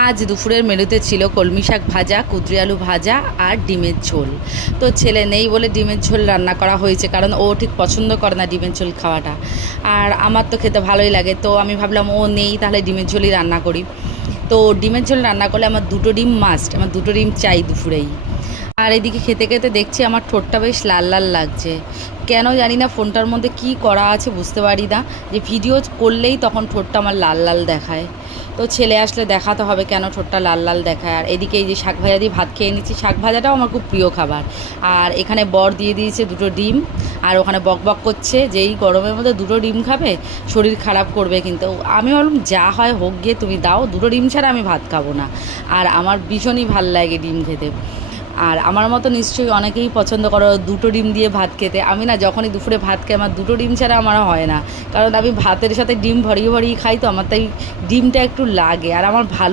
আজ দুপুরের মেনুতে ছিল কলমি শাক ভাজা, কুঁদরি আলু ভাজা আর ডিমের ঝোল। তো ছেলে নেই বলে ডিমের ঝোল রান্না করা হয়েছে, কারণ ও ঠিক পছন্দ করে না ডিমের ঝোল খাওয়াটা। আর আমার তো খেতে ভালোই লাগে, তো আমি ভাবলাম ও নেই, তাহলে ডিমের ঝোলই রান্না করি। তো ডিমের ঝোল রান্না করলে আমার দুটো ডিম মাস্ট, আমার দুটো ডিম চাই দুপুরেই। আর এদিকে খেতে খেতে দেখছি আমার ঠোঁটটা বেশ লাল লাল লাগছে। কেন জানি না, ফোনটার মধ্যে কি করা আছে বুঝতে পারি না, যে ভিডিও করলেই তখন ঠোঁটটা আমার লাল লাল দেখায়। তো ছেলে আসলে দেখাতে হবে কেন ঠোঁটটা লাল লাল দেখায়। আর এদিকে এই যে শাক ভাজা দিয়ে ভাত খেয়ে নিচ্ছি, শাক ভাজাটাও আমার খুব প্রিয় খাবার। আর এখানে বর দিয়ে দিয়েছে দুটো ডিম, আর ওখানে বক বক করছে যে এই গরমের মধ্যে দুটো ডিম খাবে, শরীর খারাপ করবে। কিন্তু আমি বললাম যা হয় হোক গিয়ে, তুমি দাও, দুটো ডিম ছাড়া আমি ভাত খাবো না। আর আমার ভীষণই ভাল লাগে ডিম খেতে। আর আমার মতো নিশ্চয়ই অনেকেই পছন্দ করো দুটো ডিম দিয়ে ভাত খেতে। আমি না যখনই দুপুরে ভাত খাই, আমার দুটো ডিম ছাড়া আমার হয় না, কারণ আমি ভাতের সাথে ডিম ভরিয়ে ভরিয়ে খাই, তো আমার তাই ডিমটা একটু লাগে। আর আমার ভালো